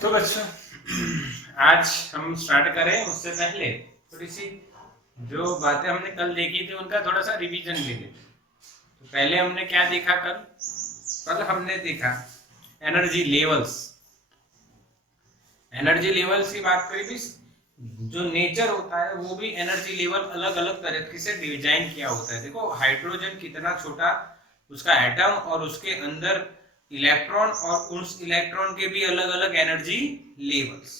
तो बच्चों आज हम स्टार्ट करें उससे पहले थोड़ी सी जो बातें हमने कल देखी थी उनका थोड़ा सा रिवीजन ले लेते। तो पहले हमने क्या देखा कल हमने देखा एनर्जी लेवल्स। एनर्जी लेवल्स की बात करें भी, जो नेचर होता है वो भी एनर्जी लेवल अलग अलग तरीके से डिजाइन किया होता है। देखो हाइड्रोजन कितना छोटा उसका एटम और उसके अंदर इलेक्ट्रॉन और उस इलेक्ट्रॉन के भी अलग अलग एनर्जी लेवल्स।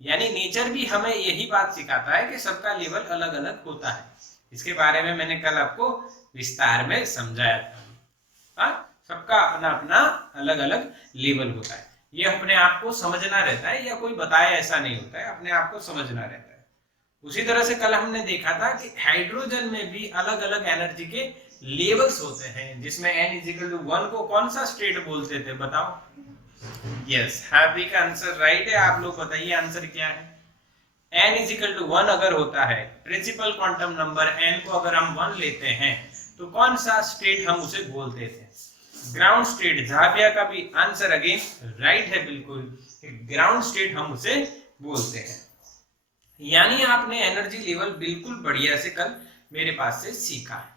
यानी नेचर भी हमें यही बात सिखाता है कि सबका लेवल अलग अलग होता है। इसके बारे में मैंने कल आपको विस्तार में समझाया था। हाँ, सबका अपना अपना अलग अलग लेवल होता है। ये अपने आप को समझना रहता है, या कोई बताए ऐसा नहीं होता है, अपने आप को समझना रहता है। उसी तरह से कल हमने देखा था कि हाइड्रोजन में भी अलग अलग एनर्जी के लेवल्स होते हैं, जिसमें n इजिकल टू 1 को कौन सा स्टेट बोलते थे बताओ? यस, हार्दिक का आंसर राइट है। आप लोग बताइए आंसर क्या है। n इजिकल टू 1 अगर होता है, प्रिंसिपल क्वांटम नंबर n को अगर हम 1 लेते हैं तो कौन सा स्टेट हम उसे बोलते थे? Ground state. झाबिया का भी आंसर अगेन राइट है, बिल्कुल ग्राउंड स्टेट हम उसे बोलते हैं। यानी आपने एनर्जी लेवल बिल्कुल बढ़िया से कल मेरे पास से सीखा है।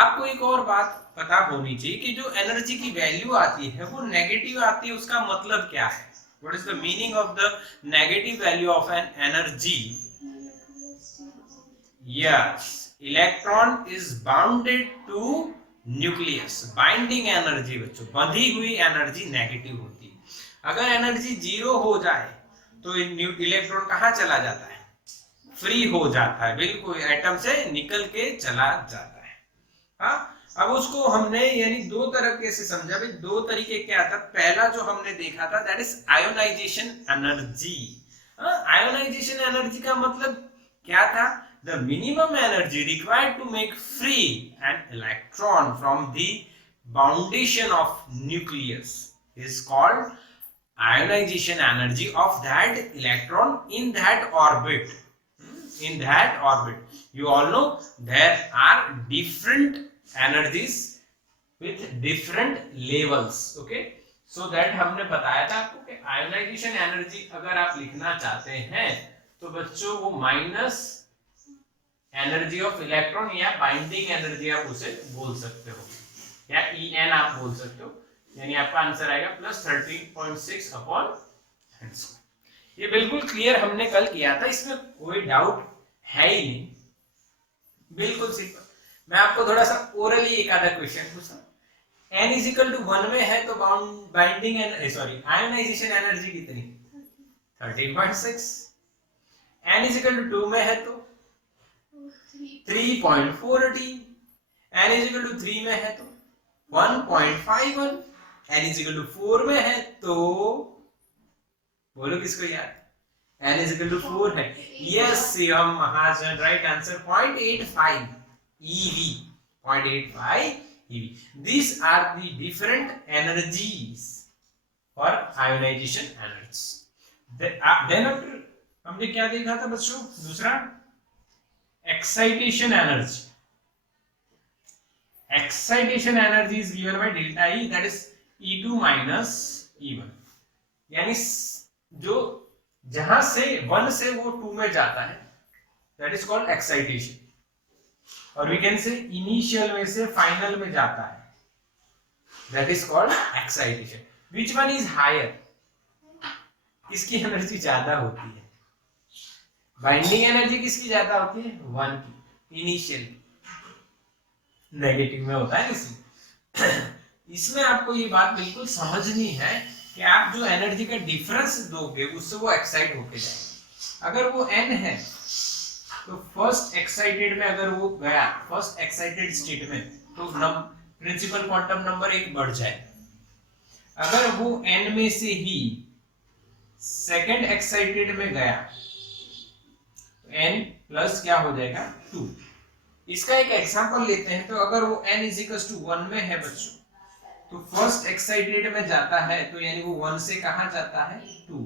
आपको एक और बात पता होनी चाहिए कि जो एनर्जी की वैल्यू आती है वो नेगेटिव आती है, उसका मतलब क्या है? What is the meaning of the negative value of an energy? Yes, electron is bounded to nucleus. Binding energy बच्चों, बंधी हुई एनर्जी नेगेटिव होती है। अगर एनर्जी जीरो हो जाए तो इलेक्ट्रॉन कहाँ चला जाता है? फ्री हो जाता है, बिल्कुल एटम से निकल के चला जाता है। हाँ, अब उसको हमने यानी दो तरीके से समझा। भाई दो तरीके क्या था? पहला जो हमने देखा था that is ionisation energy. Ionisation energy का मतलब क्या था? The minimum energy required to make free an electron from the boundation of nucleus is called ionization energy of that electron in that orbit. In that orbit, you all know there are different energies with different levels. Okay, so that हमने बताया था आपको कि ionisation energy अगर आप लिखना चाहते हैं तो बच्चों वो माइनस एनर्जी ऑफ इलेक्ट्रॉन या बाइंडिंग एनर्जी आप उसे बोल सकते हो, या En आप बोल सकते हो। यानी आपका आंसर आएगा +13.6 अपॉन n²। ये बिल्कुल क्लियर हमने कल किया था, इसमें कोई डाउट है ही नहीं, बिल्कुल सिंपल। मैं आपको थोड़ा सा ओरली एक आधा क्वेश्चन पूछता हूं। n इजिकल टू 1 में है तो बाइंडिंग आयोनाइजेशन एनर्जी कितनी? 13.6। n इजिकल टू 2 में है तो 3.4t। n इजिकल टू 3 में है तो 1.51। n इजिकल टू 4 में है तो बोलो किसको याद? n इजिकल टू 4 है। Yes Shivam Mahajan, right answer 0.85 eV। 0.85 eV। These are the different energies for ionization energies. Then after हमने क्या देखा था बच्चों? दूसरा excitation energy. Excitation energy is given by delta E, that is E2 minus E1। यानी जो जहां से 1 से वो 2 में जाता है that is called excitation, और we can say इनिशियल में से फाइनल में जाता है that is called excitation। Which one is higher? किसकी एनर्जी ज्यादा होती है? बाइंडिंग एनर्जी किसकी ज्यादा होती है? 1 की। इनिशियल नेगेटिव में होता है इसमें। इसमें आपको ये बात बिल्कुल समझनी है कि आप जो एनर्जी का डिफरेंस दोगे उससे वो एक्साइट होके जाएगा। अगर वो n है तो फर्स्ट एक्साइटेड में अगर वो गया फर्स्ट एक्साइटेड स्टेट में तो प्रिंसिपल क्वांटम नंबर 1 बढ़ जाए। अगर वो n में से ही सेकंड एक्साइटेड में गया तो n प्लस क्या हो जाएगा? 2। इसका एक एग्जांपल लेते हैं। तो अगर वो n इजिकल्स टू 1 में है बच्चों तो फर्स्ट एक्साइटेड में जाता है तो यानी वो 1 से कहां जाता है? 2।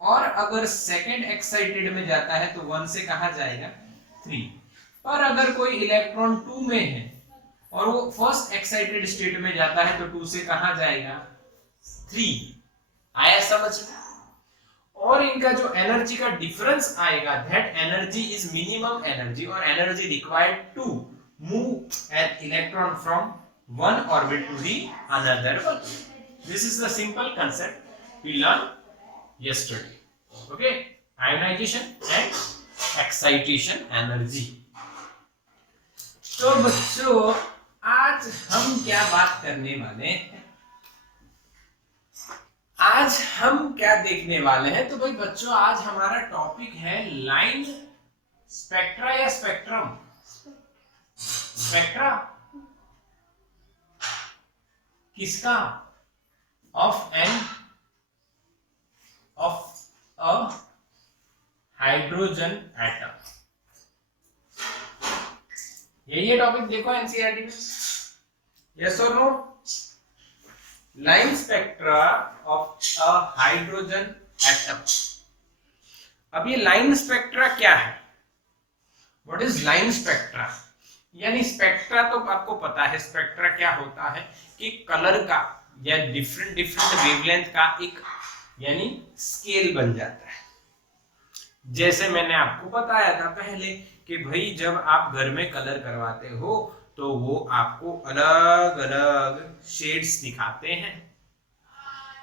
और अगर सेकंड एक्साइटेड में जाता है तो 1 से कहां जाएगा? 3। पर अगर कोई इलेक्ट्रॉन 2 में है और वो फर्स्ट एक्साइटेड स्टेट में जाता है तो 2 से कहां जाएगा? 3। आया समझ में? और इनका जो एनर्जी का डिफरेंस आएगा, that energy is minimum energy और energy required to move an electron from one orbit to the another one. This is the simple concept we learn yesterday. Okay, ionization and excitation energy. तो बच्चों आज हम क्या बात करने वाले हैं, आज हम क्या देखने वाले हैं? तो भाई बच्चों आज हमारा टॉपिक है लाइन स्पेक्ट्रा या स्पेक्ट्रम. स्पेक्ट्रा किसका? Of an of a hydrogen atom. ये टॉपिक देखो एनसीईआरटी में. यस और no? Line spectra of a hydrogen atom. अब ये लाइन स्पेक्ट्रा क्या है? What is line spectra? यानी स्पेक्ट्रा तो आपको पता है, स्पेक्ट्रा क्या होता है कि कलर का या डिफरेंट डिफरेंट वेवलेंथ का एक यानी स्केल बन जाता है. जैसे मैंने आपको बताया था पहले कि भाई जब आप घर में कलर करवाते हो तो वो आपको अलग अलग शेड्स दिखाते हैं,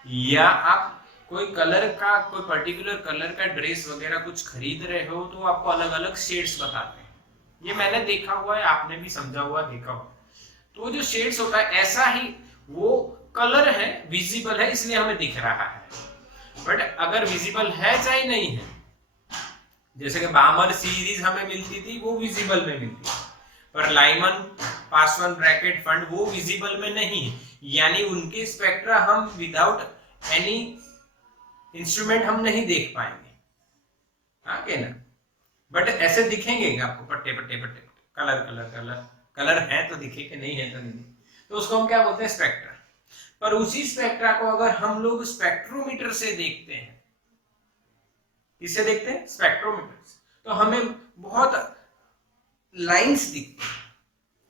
या आप कोई कलर का कोई पर्टिकुलर कलर का ड्रेस वगैरह कुछ खरीद रहे हो तो आपको अलग अलग शेड्स बताते हैं. ये मैंने देखा हुआ है, आपने भी समझा हुआ देखा हुआ. तो जो शेड्स होता है ऐसा ही वो कलर है, विजिबल है इसलिए हमें दिख रहा है. बट अगर विजिबल है चाहे नहीं है, जैसे कि बामर सीरीज हमें मिलती थी वो विजिबल में मिलती है, पर लाइमन पासवन ब्रैकेट फंड वो विजिबल में नहीं है. यानी उनके स्पेक्ट्रा हम विदाउट एनी इंस्ट्रूमेंट हम नहीं देख पाएंगे. हाँ के ना? बट ऐसे दिखेंगे आपको पट्टे पट्टे पट्टे कलर कलर कलर कलर है तो दिखे कि नहीं है तो नहीं. तो उसको हम क्या बोलते हैं? स्पेक्ट्रा. पर उसी स्पेक्ट्रा को अगर हम लोग स्पेक्ट्रोमीटर से देखते हैं, किससे देखते हैं? स्पेक्ट्रोमीटर से, तो हमें बहुत लाइंस दिखती हैं.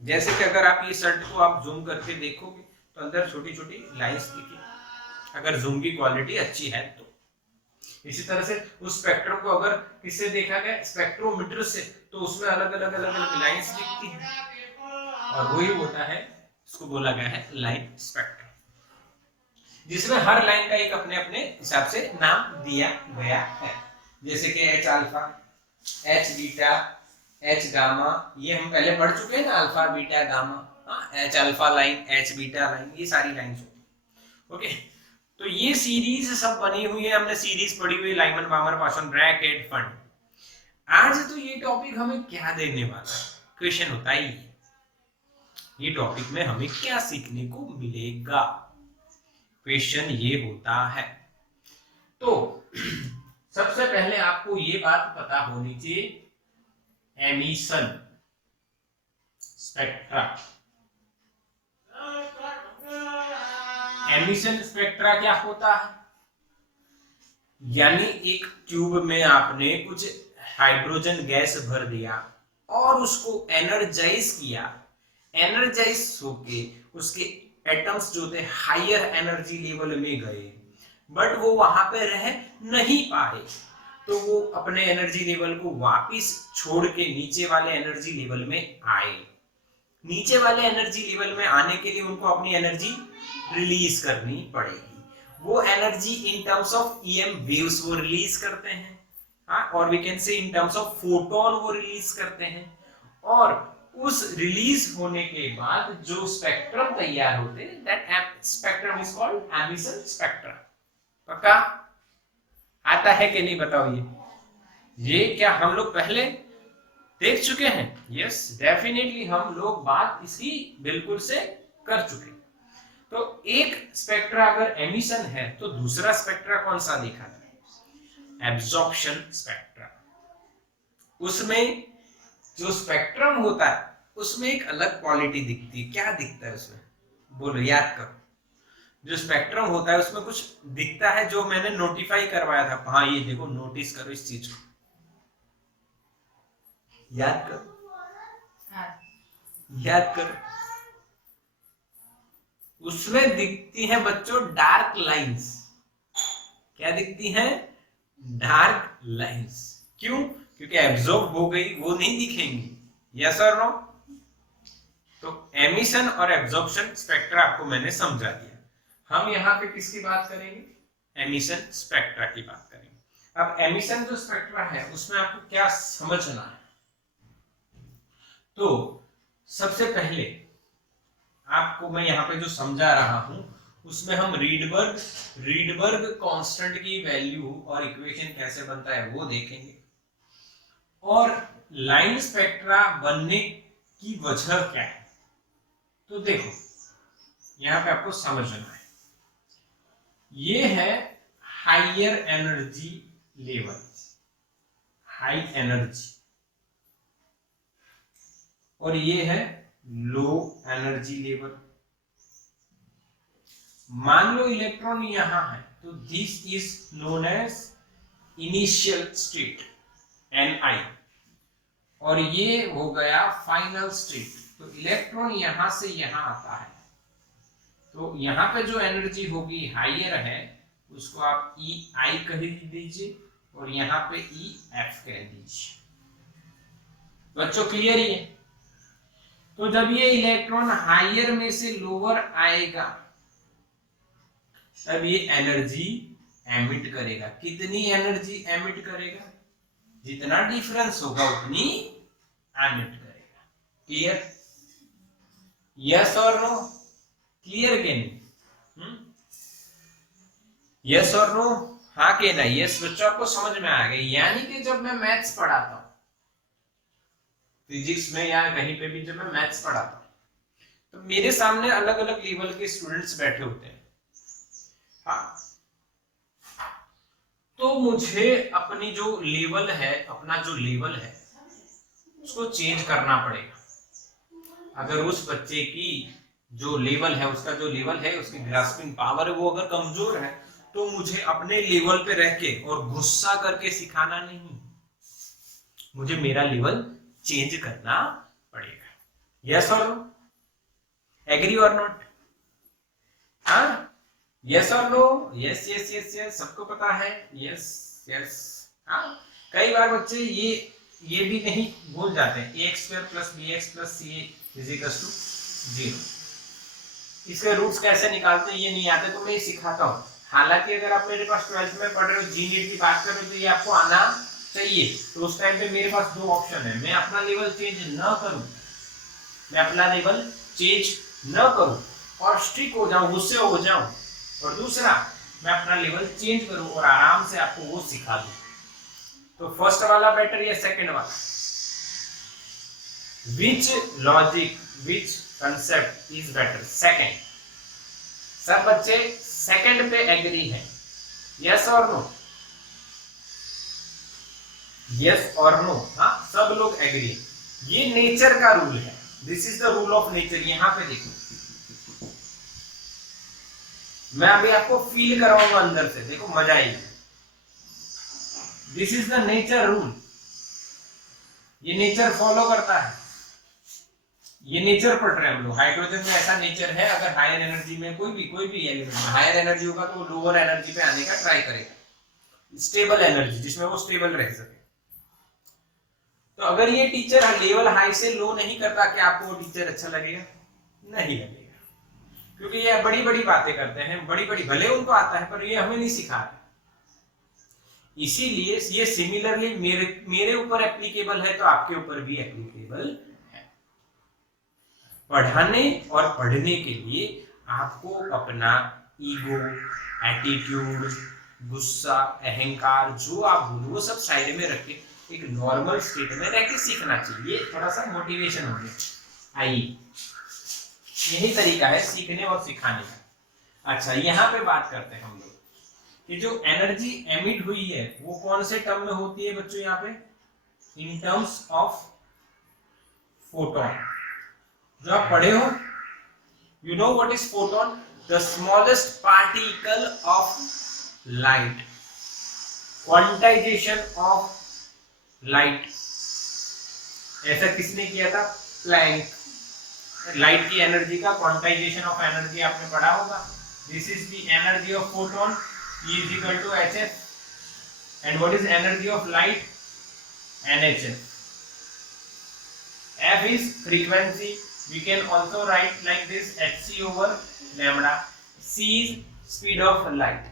जैसे कि अगर आप ये शर्ट को आप जूम करके देखोगे तो अंदर छोटी छोटी लाइंस दिखेगी, अगर जूम की क्वालिटी अच्छी है तो. इसी तरह से उस स्पेक्ट्रम को अगर किससे देखा गया? स्पेक्ट्रोमीटर से, तो उसमें अलग अलग अलग अलग लाइंस दिखती हैं और वही होता है, इसको बोला गया है लाइन स्पेक्ट्रम, जिसमें हर लाइन का एक अपने अपने हिसाब से नाम दिया गया है. जैसे कि H alpha, H beta, H gamma, ये हम पहले पढ़ चुके हैं ना, alpha beta gamma. H alpha line, H beta line, ये सारी लाइंस होती है. ओके, तो ये सीरीज सब बनी हुई है, हमने सीरीज पढ़ी हुई लाइमन बामर पासवन ब्रैकेट फंड. आज तो ये टॉपिक हमें क्या देने वाला है? क्वेश्चन होता ही है ये टॉपिक में हमें क्या सीखने को मिलेगा. क्वेश्चन ये होता है. तो सबसे पहले आपको ये बात पता होनी चाहिए, एमिशन स्पेक्ट्रा. एमिशन स्पेक्ट्रा क्या होता है? यानी एक ट्यूब में आपने कुछ हाइड्रोजन गैस भर दिया और उसको एनर्जाइज किया. एनर्जाइज होके उसके एटम्स जो थे हायर एनर्जी लेवल में गए, बट वो वहां पे रह नहीं पाए, तो वो अपने एनर्जी लेवल को वापस छोड़ के नीचे वाले एनर्जी लेवल में आए. नीचे वाले एनर्जी लेवल में आने के लिए उनको अपनी एनर्जी रिलीज करनी पड़ेगी. वो energy in terms of EM waves वो रिलीज करते हैं, हाँ, और we can say in terms of photon वो रिलीज करते हैं. और उस रिलीज होने के बाद जो स्पेक्ट्रम तैयार होते हैं, that spectrum is called emission spectra. पक्का आता है कि नहीं बताओ? ये क्या हम लोग पहले देख चुके हैं? यस, डेफिनेटली हम लोग बात इसकी बिल्कुल से कर चुके हैं. तो एक स्पेक्ट्रा अगर एमिशन है तो दूसरा स्पेक्ट्रा कौन सा देखा था? Absorption spectra. उसमें जो स्पेक्ट्रम होता है उसमें एक अलग क्वालिटी दिखती है. क्या दिखता है उसमें? बोलो, याद करो. जो स्पेक्ट्रम होता है उसमें कुछ दिखता है जो मैंने नोटिफाई करवाया था. हाँ, ये देखो, नोटिस करो इस चीज को, याद करो, याद करो. उसमें दिखती हैं बच्चों डार्क लाइंस. क्या दिखती हैं? Dark lines. क्यों? क्योंकि एब्जॉर्ब हो गई, वो नहीं दिखेंगी। यस और नो? तो एमिशन और एब्जॉर्प्शन स्पेक्ट्रा आपको मैंने समझा दिया। हम यहाँ पे किसकी बात करेंगे? एमिशन स्पेक्ट्रा की बात करेंगे। अब एमिशन जो स्पेक्ट्रा है उसमें आपको क्या समझना है? तो सबसे पहले आपको मैं यहाँ पे जो समझा रहा हूं उसमें हम रीडबर्ग कांस्टेंट की वैल्यू और इक्वेशन कैसे बनता है वो देखेंगे, और लाइन स्पेक्ट्रा बनने की वजह क्या है। तो देखो यहाँ पे आपको समझना है, ये है higher energy level, high energy, और ये है लो एनर्जी लेवल। मान लो इलेक्ट्रॉन यहां है, तो this is known as initial state Ni, और ये हो गया फाइनल स्टेट। तो इलेक्ट्रॉन यहां से यहां आता है, तो यहां पे जो एनर्जी होगी हाइयर है, उसको आप EI कह दीजिए, और यहां पे EF कह दीजिए। बच्चों क्लियर ही है? तो जब ये इलेक्ट्रॉन हाइयर में से लोअर आएगा, तब ये एनर्जी एमिट करेगा। कितनी एनर्जी एमिट करेगा? जितना डिफरेंस होगा उतनी एमिट करेगा। क्लियर? यस और नो? क्लियर के नहीं? यस और नो? हाँ के ना? यस बच्चों आपको समझ में आ गई? यानी कि जब मैं मैथ्स पढ़ाता हूं, फिजिक्स में या कहीं पे भी जब मैं मैथ्स पढ़ाता हूं, तो मेरे सामने अलग अलग लेवल के स्टूडेंट्स बैठे होते हैं। हाँ, तो मुझे अपनी जो लेवल है, अपना जो लेवल है उसको चेंज करना पड़ेगा। अगर उस बच्चे की जो लेवल है, उसका जो लेवल है, उसकी ग्रास्पिंग पावर है, वो अगर कमजोर है, तो मुझे अपने लेवल पे रह के और गुस्सा करके सिखाना नहीं, मुझे मेरा लेवल चेंज करना पड़ेगा। यस और नो? एग्री और नॉट? हाँ, यस और no? Yes yes yes yes, सबको पता है? Yes yes. हाँ, कई बार बच्चे ये भी नहीं भूल जाते हैं, ax² + bx + ca = 0। इसके रूट्स कैसे निकालते हैं ये नहीं आते, तो मैं ये सिखाता हूँ। हालांकि अगर आप मेरे पास 12th में पढ़ रहे हो, जी-नीट की बात कर रहे हो, तो ये आपको आना चाहिए। तो उस टाइम पे मेरे पास दो ऑप्शन है, मैं अपना लेवल चेंज न करूं, मैं अपना लेवल चेंज न करूं और स्ट्रिक हो जाऊं, गुस्से हो जाऊं, और दूसरा मैं अपना लेवल चेंज करूं और आराम से आपको वो सिखा दूं। तो फर्स्ट वाला बेटर या सेकंड वाला? Which logic, which concept is better? Second. सब बच्चे सेकंड पे एग्री हैं? यस और नो? यस और नो? हाँ, सब लोग एग्री। ये नेचर का रूल है, this is the rule of nature. यहां पे देखो, मैं अभी आपको फील कराऊंगा अंदर से, देखो मजा आएगी। This is the nature rule, ये नेचर फॉलो करता है, ये नेचर पढ़ रहे हैं हम लोग। हाइड्रोजन में ऐसा नेचर है, अगर हायर एनर्जी में कोई भी एलिमेंट में हायर एनर्जी होगा तो वो लोअर एनर्जी पे आने का ट्राई करेगा, स्टेबल एनर्जी जिसमें वो स्टेबल रह सके। तो अगर ये टीचर लेवल हाई से लो नहीं करता, क्या आपको वो टीचर अच्छा लगेगा? नहीं लगेगा, क्योंकि ये बड़ी बड़ी बातें करते हैं, बड़ी बड़ी, भले उनको आता है पर ये हमें नहीं सिखा रहे। इसीलिए ये सिमिलरली मेरे ऊपर एप्लीकेबल है, तो आपके ऊपर भी एप्लीकेबल है। पढ़ाने और पढ़ने के लिए आपको अपना ईगो, एटीट्यूड, गुस्सा, अहंकार, जो आप बोलो वो सब साइड में रख के एक नॉर्मल स्टेट में रह के सीखना चाहिए। थोड़ा सा मोटिवेशन हो गया। आइए, यही तरीका है सीखने और सिखाने का। अच्छा, यहाँ पे बात करते हैं हम लोग कि जो एनर्जी एमिट हुई है वो कौन से टर्म में होती है बच्चों? यहाँ पे इन टर्म्स ऑफ फोटोन। जो आप पढ़े हो, you know what is photon? The smallest particle of light, quantization of light. ऐसा किसने किया था? प्लैंक। लाइट की एनर्जी का क्वांटाइजेशन ऑफ एनर्जी आपने पढ़ा होगा। This is the energy of photon, E = hf। And what is energy of light? NHF. F is frequency. We can also write like this, hc over lambda. C is speed of light.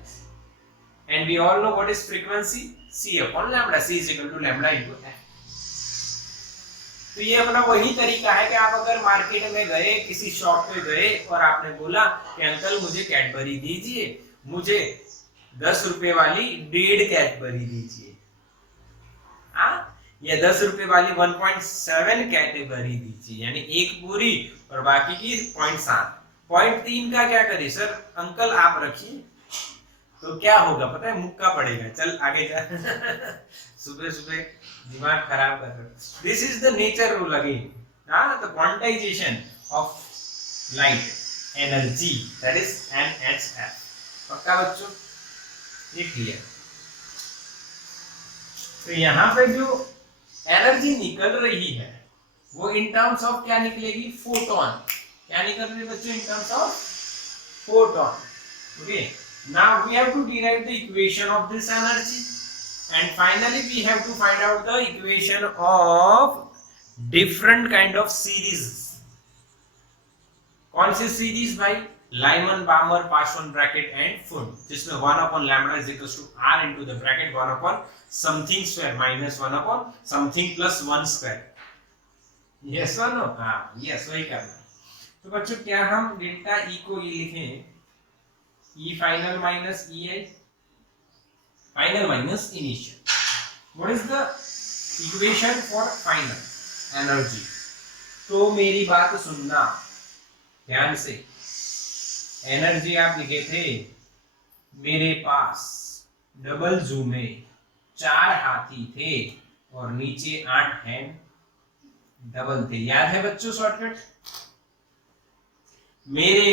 And we all know what is frequency? C upon lambda. C is equal to lambda into f. तो ये अपना वही तरीका है कि आप अगर market में गए, किसी शॉप पे गए और आपने बोला कि अंकल मुझे कैडबरी दीजिए, मुझे 10 रुपए वाली 1.5 कैडबरी दीजिए, या 10 रुपए वाली 1.7 कैटेगरी दीजिए, यानी एक पूरी और बाकी की 0.7। 0.3 का क्या करें सर? अंकल आप रखिए। तो क्या होगा पता है? मुक्का पड़ेगा। चल आगे जा। सुबह सुबह दिमाग खराब कर रहे हो। This is the nature rule again, the quantization of light energy, that is NHF। पक्का बच्चों? ये क्लियर? तो यहाँ पे जो एनर्जी निकल रही है वो इन टर्म्स ऑफ क्या निकलेगी? फोटोन। क्या निकल रही है बच्चों? इन terms of photon. Okay, now we have to derive the equation of this energy, and finally we have to find out the equation of different kind of series. कौन सी series भाई? Lyman, बामर, Paswan bracket and फुन, जिसमें 1 upon lambda is equals to r into the bracket 1 upon something square minus 1 upon something plus 1 square. yes or no? हाँ, yes, वही करना। तो बच्चों क्या हम डेल्टा ई को ये लिखें, E final minus EI, final minus initial. What is the equation for final energy? तो मेरी बात सुनना ध्यान से। एनर्जी आप लिखे थे, मेरे पास डबल जू में 4 हाथी थे और नीचे 8 हैंड डबल थे। याद है बच्चों शॉर्टकट? मेरे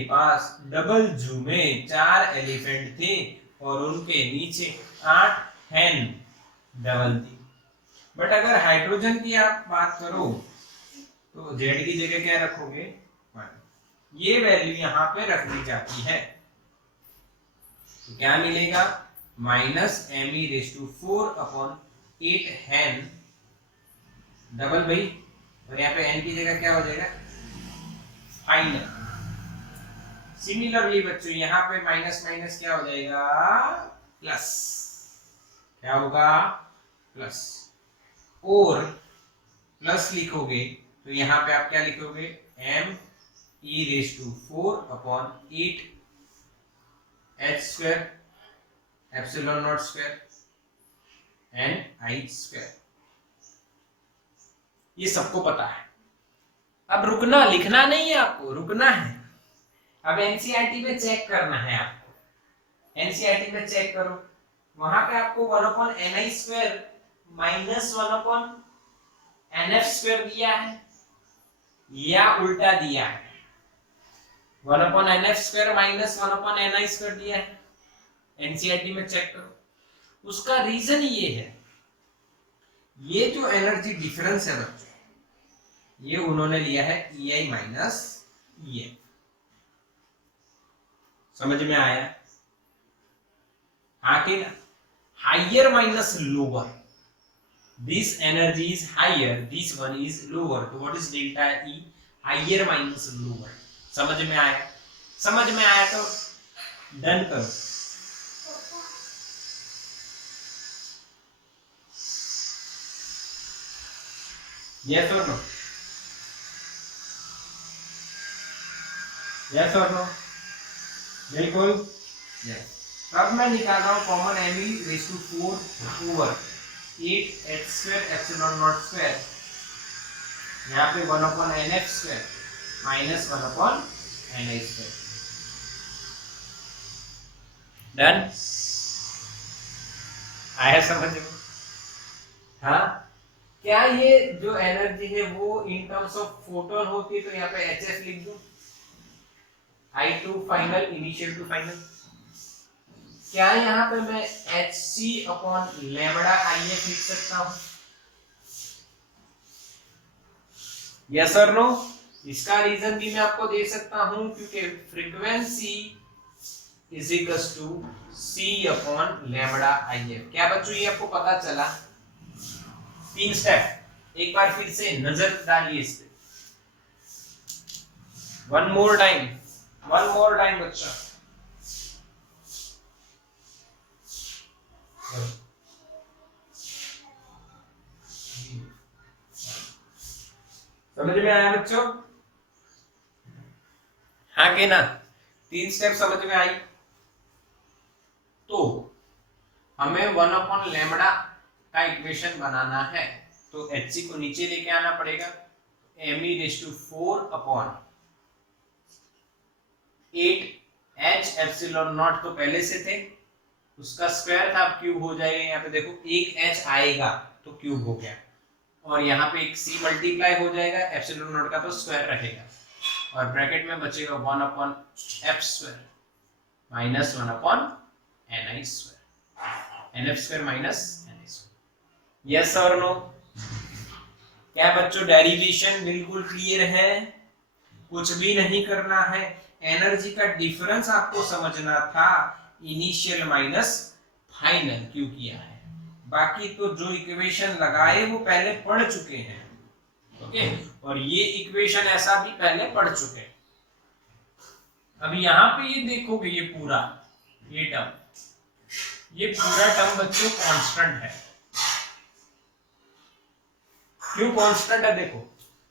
पास डबल जू में 4 एलिफेंट थे और उनके नीचे 8 हैन डबल थी। बट अगर हाइड्रोजन की आप बात करो तो जेड की जगह क्या रखोगे? 1। ये वैल्यू यहां पे रख दी जाती है, तो क्या मिलेगा? -me⁴ अपॉन 8 हैन डबल भाई, और यहाँ पे n की जगह क्या हो जाएगा? फाइनल। सिमिलरली बच्चों यहाँ पे माइनस माइनस क्या हो जाएगा? प्लस। क्या होगा? प्लस। और प्लस लिखोगे तो यहाँ पे आप क्या लिखोगे? me⁴ upon 8 h² epsilon not square and i²। ये सबको पता है। अब रुकना, लिखना नहीं है आपको, रुकना है। अब एनसीईआरटी में चेक करना है आपको। एनसीईआरटी में चेक करो, वहां पे आपको 1/ni² माइनस 1/nf² दिया है या उल्टा दिया है? 1/nf² माइनस 1/ni² दिया है। एनसीईआरटी में चेक करो। उसका रीजन ये है, ये जो एनर्जी डिफरेंस है बच्चों, ये उन्होंने लिया है EI माइनस EF। समझ में आया? हाँ कि ना? Higher minus lower, this energy is higher, this one is lower. तो what is delta E? Higher minus lower. समझ में आया? समझ में आया तो डन करो। यस और नो? यस और नो? बिल्कुल यस। अब मैं निकाल रहा हूं common me⁴ over 8h² epsilon not square, यहाँ पे 1/nf² माइनस 1/ni²। डन? आया समझ में? हाँ, क्या ये जो एनर्जी है वो इन टर्म्स ऑफ फोटोन होती है? तो यहाँ पे HF लिख दूं, I2 final, initial to final. क्या यहाँ पे मैं hc/λIF लिख सकता हूं? यस और नो? इसका रीजन भी मैं आपको दे सकता हूं, क्योंकि frequency is equals to c upon lambda i f. क्या बच्चों ये आपको पता चला? 3 स्टेप एक बार फिर से नजर डालिए इस पे। वन मोर टाइम बच्चा। समझ में आया बच्चों? हाँ के ना? 3 स्टेप समझ में आई? तो हमें 1 अपॉन लैम्बडा का इक्वेशन बनाना है, तो एचसी को नीचे लेके आना पड़ेगा। me⁴ upon 8h epsilon not तो पहले से थे, उसका स्क्वायर था, अब क्यूब हो जाएगा। यहाँ पे देखो 1h आएगा तो क्यूब हो गया, और यहाँ पे एक c मल्टीप्लाई हो जाएगा, एप्सिलॉन नॉट का तो स्क्वायर रहेगा, और ब्रैकेट में बचेगा 1 upon F square minus 1 upon ni square, nf square minus ni square. Yes और नो? क्या बच्चों डेरिवेशन बिल्कुल क्लियर है? कुछ भी नहीं करना है, एनर्जी का डिफरेंस आपको समझना था, इनिशियल माइनस फाइनल क्यों किया है। बाकी तो जो इक्वेशन लगाए वो पहले पढ़ चुके हैं, ओके, और ये इक्वेशन ऐसा भी पहले पढ़ चुके हैं। अभी यहाँ पे ये देखोगे, ये पूरा ये पूरा टर्म बच्चों कांस्टेंट है। क्यों कांस्टेंट है? देखो,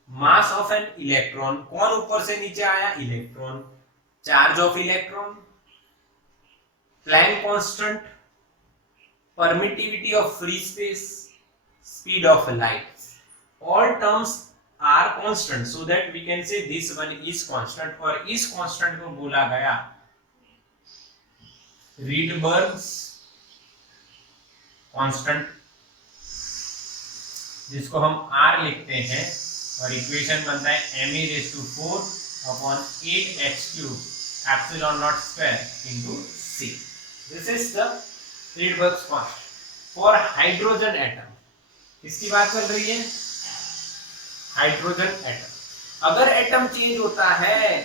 मास ऑफ एन इलेक्ट्रॉन, कौन ऊपर से नीचे आया? Electron. Charge of electron, Planck constant, permittivity of free space, speed of light, all terms are constant, so that we can say this one is constant, और इस constant को बोला गया रीडबर्ग्स कांस्टेंट, जिसको हम R लिखते हैं, और इक्वेशन बनता है me⁴ upon 8h³ epsilon not square into c। This is the Rydberg's constant for hydrogen atom. किसकी बात चल रही है? Hydrogen atom. अगर एटम चेंज होता है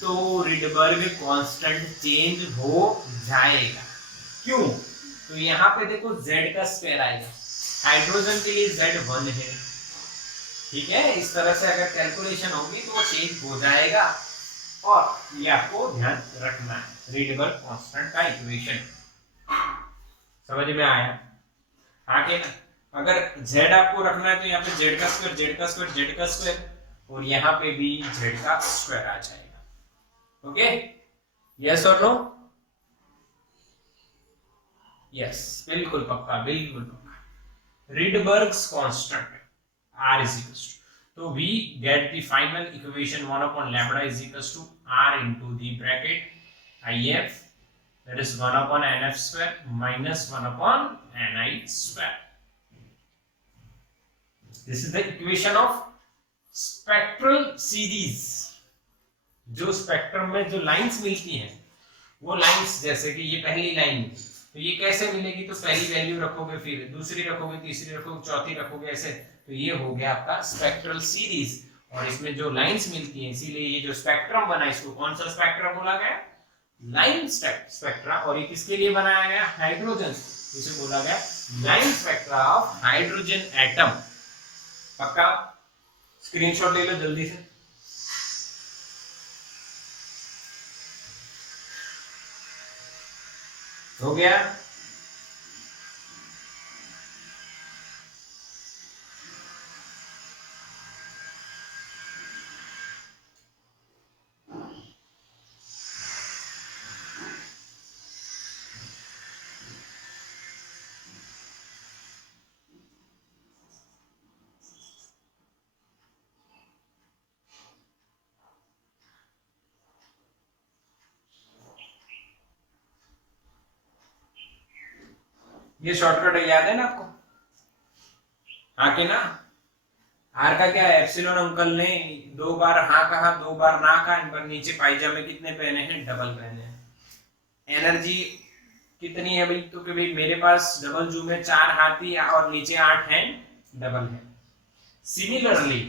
तो रीडबर्ग कांस्टेंट चेंज हो जाएगा। क्यों? तो यहाँ पे देखो z का स्क्वायर आएगा, हाइड्रोजन के लिए z 1 है, ठीक है। इस तरह से अगर कैलकुलेशन होगी तो वो चेंज हो जाएगा, और ये आपको ध्यान रखना है। रीडबर्ग कांस्टेंट का इक्वेशन समझ में आया? आगे अगर z आपको रखना है तो यहाँ पे z का स्क्वायर, z का स्क्वायर, z का स्क्वायर, और यहाँ पे भी z का स्क्वायर आ जाएगा। ओके, यस और नो? यस, बिल्कुल पक्का, बिल्कुल पक्का। रीडबर्ग्स constant R is equals to, so we get the final equation 1 upon lambda is equals to R into the bracket IF, that is 1 upon NF square minus 1 upon NI square. This is the equation of spectral series. जो spectrum में जो lines मिलती हैं, वो lines, जैसे कि ये पहली लाइन है, तो ये कैसे मिलेगी? तो पहली वैल्यू रखोगे, फिर दूसरी रखोगे, तीसरी रखोगे, चौथी रखोगे, ऐसे, तो ये हो गया आपका स्पेक्ट्रल सीरीज। और इसमें जो लाइंस मिलती हैं, इसीलिए ये जो स्पेक्ट्रम बना, इसको कौन सा स्पेक्ट्रम बोला गया? Line spectra. और ये किसके लिए बनाया गया? हाइड्रोजन, इसे बोला गया line spectra of hydrogen atom. पक्का? स्क्रीनशॉट ले लो जल्दी से। हो गया? ये शॉर्टकट याद है ना आपको? हाँ के ना? आर का क्या है? एप्सिलॉन अंकल ने 2 बार हाँ कहा, 2 बार ना कहा, इन पर नीचे पायजामे कितने पहने हैं? डबल पहने हैं। एनर्जी कितनी है भाई? तो कि भाई मेरे पास डबल जू में 4 हाथी और नीचे 8 हैं, डबल है। सिमिलरली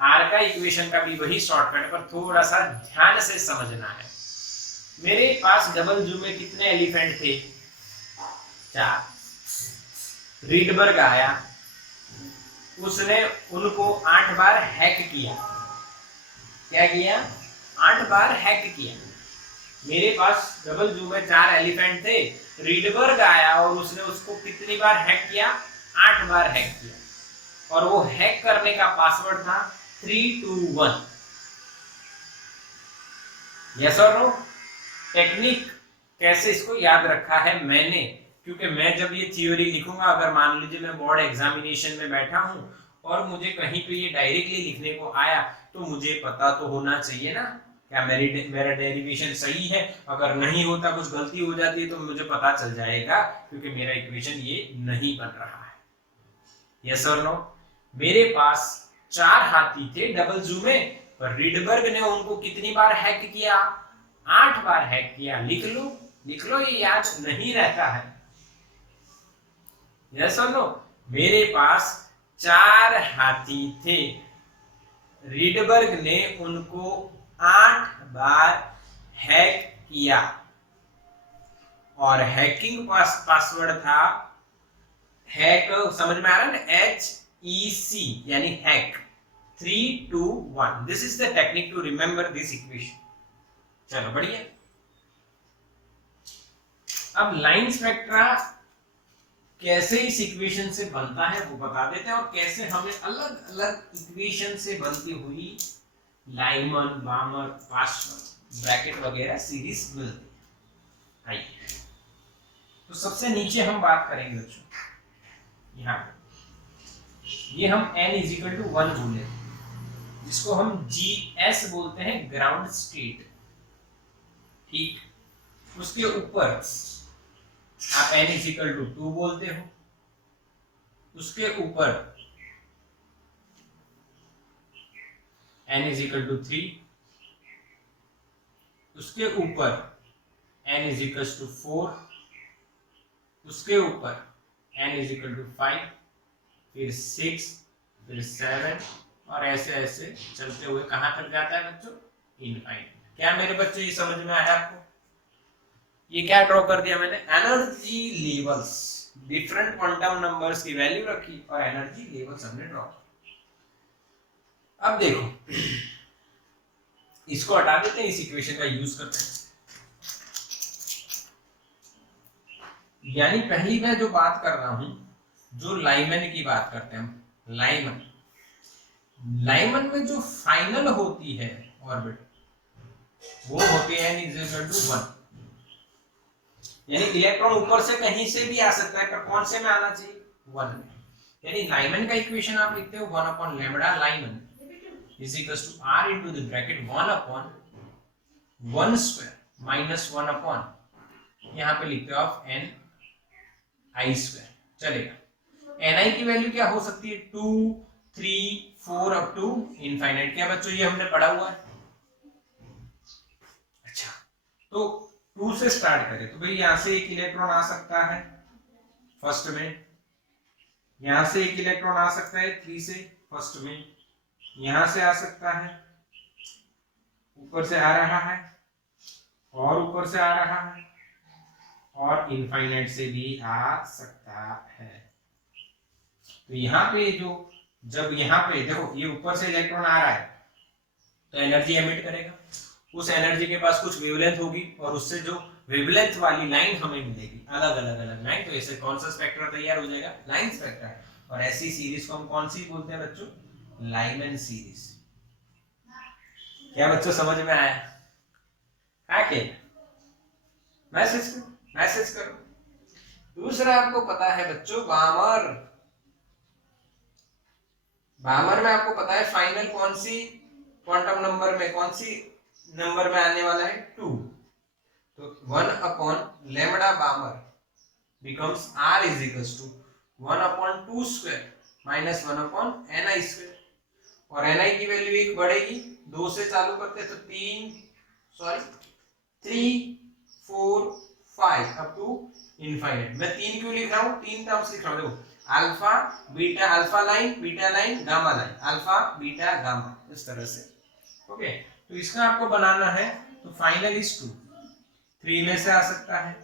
आर का इक्वेशन का भी वही शॉर्टकट, पर थोड़ा सा ध्यान से समझना है। मेरे पास डबल जू में कितने एलिफेंट थे? 4। रीडबर्ग आया, उसने उनको 8 बार हैक किया। क्या किया? 8 बार हैक किया। मेरे पास डबल जू में 4 एलिफेंट थे, रीडबर्ग आया और उसने उसको कितनी बार हैक किया? 8 बार हैक किया। और वो हैक करने का पासवर्ड था 321। यस और नो? टेक्निक कैसे इसको याद रखा है मैंने, क्योंकि मैं जब ये थ्योरी लिखूंगा, अगर मान लीजिए मैं बोर्ड एग्जामिनेशन में बैठा हूं और मुझे कहीं पे ये डायरेक्टली लिखने को आया, तो मुझे पता तो होना चाहिए ना क्या मेरा डेरिवेशन सही है। अगर नहीं होता, कुछ गलती हो जाती है, तो मुझे पता चल जाएगा क्योंकि मेरा इक्वेशन ये नहीं बन रहा है। यस और नो? मेरे पास 4 हाथी थे डबल जू में, पर रीडबर्ग ने उनको कितनी बार हैक किया? 8 बार हैक किया। लिख लो, ये याद नहीं रहता है। यस और नो? मेरे पास 4 हाथी थे, रीडबर्ग ने उनको 8 बार हैक किया और हैकिंग पासवर्ड था हैक, समझ में आ रहा है ना? HEC यानी hack 321। This is the technique to remember this equation. चलो बढ़िया। अब लाइन स्पेक्ट्रा कैसे इस इक्वेशन से बनता है वो बता देते हैं, और कैसे हमें अलग अलग इक्वेशन से बनती हुई लाइमन, बामर, पास्कल, ब्रैकेट वगैरह सीरीज मिलती है। आइए, तो सबसे नीचे हम बात करेंगे बच्चों, यहाँ ये हम n इजिकल टू 1 बोले, जिसको हम GS बोलते हैं, ग्राउंड स्टेट। ठीक, उसके ऊपर आप n इजिकल टू 2 बोलते हो, उसके ऊपर n इजिकल टू 3, उसके ऊपर n इजिकल टू 4, उसके ऊपर n इजिकल टू 5, फिर 6, फिर 7, और ऐसे ऐसे चलते हुए कहां तक जाता है बच्चों? इनफाइनाइट। क्या मेरे बच्चे ये समझ में आया आपको? ये क्या ड्रॉ कर दिया मैंने? Energy levels, different quantum numbers की वैल्यू रखी और एनर्जी लेवल्स हमने ड्रॉ किया। अब देखो, इसको हटा देते हैं, इस इक्वेशन का यूज करते हैं। यानी पहली मैं जो बात कर रहा हूं, जो लाइमन की बात करते हैं हम, लाइमन में जो फाइनल होती है ऑर्बिट, वो होती है n इक्वल टू 1। यानी इलेक्ट्रॉन ऊपर से कहीं से भी आ सकता है, पर कौन से में आना चाहिए? 1 में। यानी लाइमन का इक्वेशन आप लिखते हो 1 upon lambda Lyman is equals to r into the bracket 1 upon 1 square minus 1 upon, यहां पे लिखते हो आप n i स्क्वायर। चलेगा। ni की वैल्यू क्या हो सकती है? 2, 3, 4 अप टू इनफाइनाइट। क्या बच्चों ये हमने पढ़ा हुआ है? अच्छा, तो 2 से स्टार्ट करें तो भाई यहां से एक इलेक्ट्रॉन आ सकता है फर्स्ट में, यहां से एक इलेक्ट्रॉन आ सकता है 3 से फर्स्ट में, यहां से आ सकता है, ऊपर से आ रहा है, और ऊपर से आ रहा है, और इनफाइनाइट से भी आ सकता है। तो यहाँ पे जो, जब यहाँ पे देखो ये ऊपर से इलेक्ट्रॉन आ रहा है तो एनर्जी एमिट करेगा, उस एनर्जी के पास कुछ वेवलेंथ होगी, और उससे जो वेवलेंथ वाली लाइन हमें मिलेगी, अलग अलग लाइन, तो ऐसे कौन सा स्पेक्ट्रा तैयार हो जाएगा? Line spectra. और ऐसी सीरीज को हम कौन सी बोलते हैं बच्चों? Lyman series. क्या बच्चों समझ में आया? आके मैसेज करो। दूसरा आपको पता है बच्चों, बामर में आपको पता है फाइनल कौन सी क्वांटम नंबर में, कौन सी नंबर में आने वाला है? 2। तो 1 upon lambda बामर becomes r is equals to 1 upon 2 square minus 1 upon ni square। और ni की वैल्यू एक बढ़ेगी, 2 से चालू करते तो 3, 4, 5 अप टू इनफाइनाइट। मैं 3 क्यों लिख रहा हूँ? 3 टर्म्स लिख रहा हूँ। देखो, alpha beta, alpha line, beta line, gamma line, alpha beta gamma, इस तरह से। ओके, तो इसका आपको बनाना है, तो फाइनल इज 2। 3 में से आ सकता है,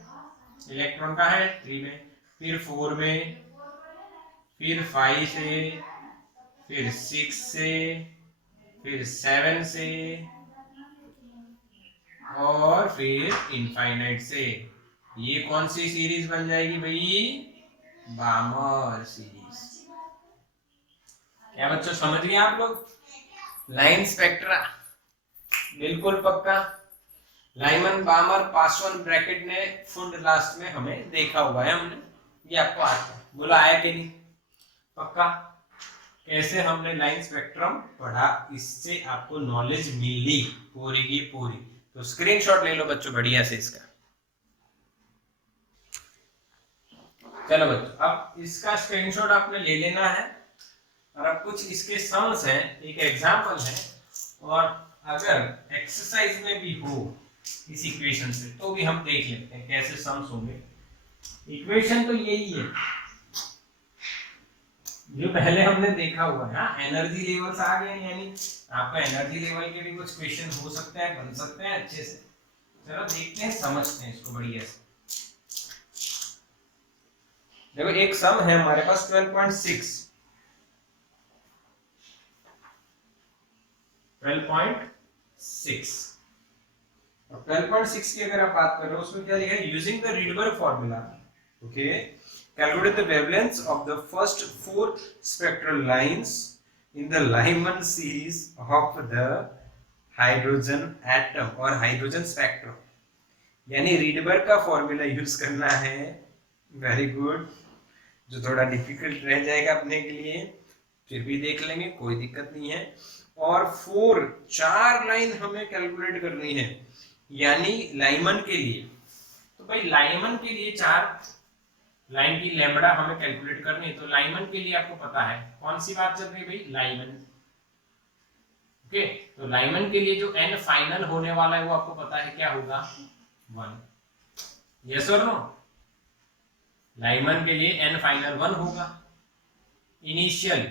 इलेक्ट्रॉन का है 3 में, फिर 4 में, फिर 5 से, फिर 6 से, फिर 7 से, और फिर इनफाइनाइट से। ये कौन सी सीरीज बन जाएगी भाई? बामर सीरीज। क्या बच्चों समझ गए आप लोग? लाइन स्पेक्ट्रा बिल्कुल पक्का। लाइमन बामर पासवान ब्रैकेट ने फुंड लास्ट में हमें देखा हुआ है, हमने, ये आपको आता है, बोला आया कि नहीं? पक्का। कैसे हमने लाइन स्पेक्ट्रम पढ़ा, इससे आपको नॉलेज मिली पूरी की पूरी। तो स्क्रीनशॉट ले लो बच्चों बढ़िया से इसका। चलो बच्चों, अब इसका स्क्रीनशॉट आपने ले लेना है, और अब कुछ इसके सम्स हैं, एक एग्जांपल है, और अगर एक्सरसाइज में भी हो इस इक्वेशन से तो भी हम देख लेते हैं कैसे सम्स होंगे। इक्वेशन तो यही है जो पहले हमने देखा हुआ है। हाँ, एनर्जी लेवल्स आ गए, यानी आपका एनर्जी लेवल के भी कुछ क्वेश्चन हो सकते हैं, बन सकते हैं अच्छे से। चलो देखते हैं, समझते हैं इसको बढ़िया से। देखो एक सम है हमारे पास 12.6 और 12.6 की अगर आप बात कर रहे हो, उसमें क्या लिखा है? Using the Rydberg formula, okay, calculate the wavelengths of the first 4 spectral lines in the Lyman series of the hydrogen atom और हाइड्रोजन स्पेक्ट्रम। यानी रीडबर्ग का फॉर्मूला यूज करना है। वेरी गुड, जो थोड़ा डिफिकल्ट रह जाएगा अपने के लिए, फिर भी देख लेंगे, कोई दिक्कत नहीं है। और 4 लाइन हमें कैलकुलेट करनी है, यानी लाइमन के लिए। तो भाई लाइमन के लिए 4 लाइन की लैम्बडा हमें कैलकुलेट करनी है। तो लाइमन के लिए आपको पता है कौन सी बात चल रही है भाई? लाइमन। ओके, तो लाइमन के लिए जो एन फाइनल होने वाला है वो आपको पता है क्या होगा? 1। यस और नो? लाइमन के लिए एन फाइनल 1 होगा। इनिशियल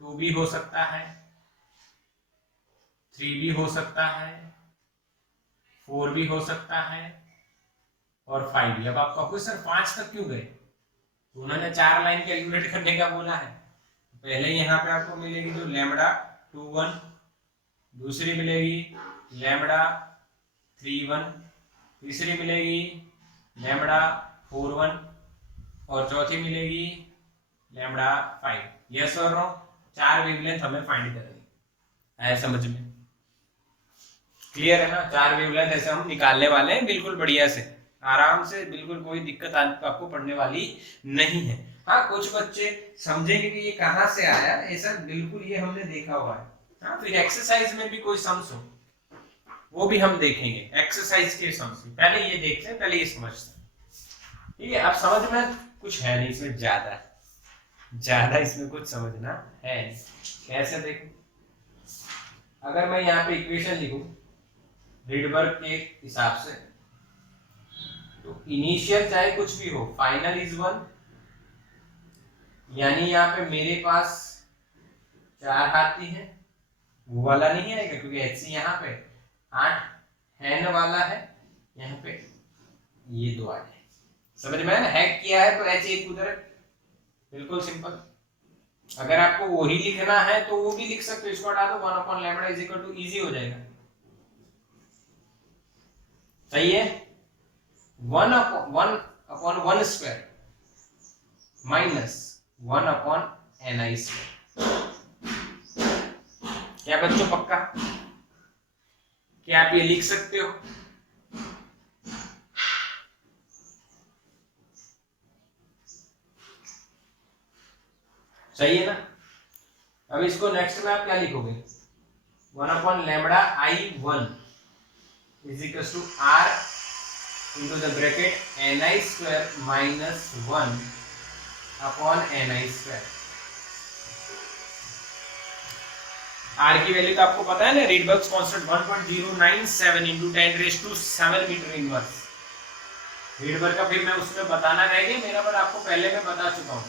2 भी हो सकता है, 3 भी हो सकता है, 4 भी हो सकता है, और 5 भी। अब आप कहोगे सर 5 तक क्यों गए? तो उन्होंने 4 लाइन कैलकुलेट करने का बोला है। पहले यहाँ पे आपको मिलेगी जो लैम्बडा 2 1, दूसरी मिलेगी लैम्बडा 3 1, तीसरी मिलेगी लैम्बडा 4 1, और चौथी मिलेगी लैम्बडा 5। यस और नो? 4 वेवलेंथ हमें फाइंड करनी है, समझ में क्लियर है ना? 4 वेवलेंथ ऐसे हम निकालने वाले हैं, बिल्कुल बढ़िया से, आराम से, बिल्कुल कोई दिक्कत आपको पड़ने वाली नहीं है। हाँ, कुछ बच्चे समझेंगे कि ये कहाँ से आया, ऐसा बिल्कुल ये हमने देखा हुआ है। हाँ, फिर एक्सरसाइज में भी कोई सम्स हो वो भी हम देखेंगे, एक्सरसाइज के सम्स। पहले ये देखते हैं, पहले ये समझते हैं, ठीक है? अब समझ में कुछ है नहीं इसमें, ज्यादा इसमें कुछ समझना है नहीं। कैसे देखो, अगर मैं यहाँ पे इक्वेशन लिखूं रीडबर्ग के हिसाब से, तो इनिशियल चाहे कुछ भी हो, फाइनल इज 1, यानी यहाँ पे मेरे पास 4 हाथी है, वो वाला नहीं आएगा क्योंकि HC यहाँ पे 8 हैन वाला है, यहाँ पे ये 2 आ जाए। समझ में आया ना? हैक किया है तो H1 उधर, बिल्कुल सिंपल। अगर आपको वही लिखना है तो वो भी लिख सकते हो, इसको हटा दो, 1 lambda is equal to, easy हो जाएगा। सही है? 1/1 स्क्वायर माइनस 1/ni स्क्वायर। क्या बच्चों पक्का? क्या आप ये लिख सकते हो? सही है ना? अब इसको नेक्स्ट में आप क्या लिखोगे? 1 lambda i1 is equal to r into the bracket ni square minus 1 upon ni square। r की वैल्यू तो आपको पता है ना, रीडबर्ग्स कांस्टेंट 1.097 into 10⁻⁷ मीटर इनवर्स। रीडबर्ग का फिर मैं उसमें बताना रह गया मेरा, पर आपको पहले मैं बता चुका हूं।